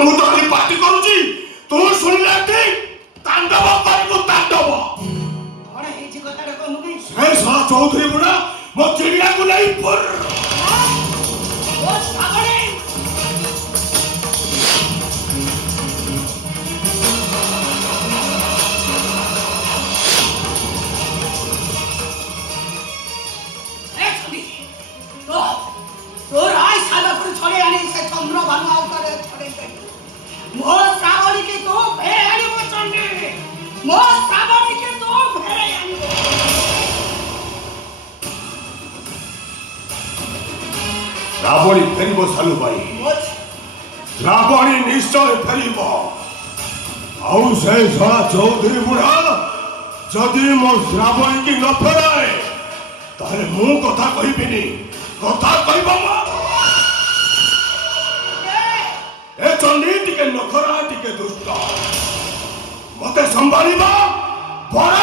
ମୁଁ ତ ଖାଲି ପାଟି କରୁଛି ତୁ ଶୁଣିଲେ ଠିକ ତାଣ୍ଡବ କରିବୁ ତାଣ୍ଡବ। କଣ ହେଇଛି କଥାଟା କହୁ ନାହିଁ? ସେ ଶଳା ଚୌଧୁରୀ ବୁଢା ମୋ ଚିଡ଼ିଆକୁ ନେଇ তোর আয় সাদাপুর ছড়ে আনি সে চন্দ্র ভানু আউতারে ছড়ে গেলি মো শ্রাবণীকে তো ফেরে আনিব চন্দ্রে মো শ্রাবণীকে তো ফেরে আনিব। শ্রাবণী ফেরিব সালু ভাই, শ্রাবণী নিশ্চয় ফেরিব। ଆଉ ସେ ଶଳା ଚୌଧୁରୀ ବୁଢା ଯଦି ମୋ ଶ୍ରାବଣୀକି ନ ଫେରାଏ ତାହେଲେ ମୁଁ କଥା କହିବିନି, କଥା କହିବ ଏ ଚଣ୍ଡୀ ଟିକେ ନଖରା ଟିକେ ଦୁଷ୍ଟ, ମତେ ସମ୍ଭାଳିବା ବଡ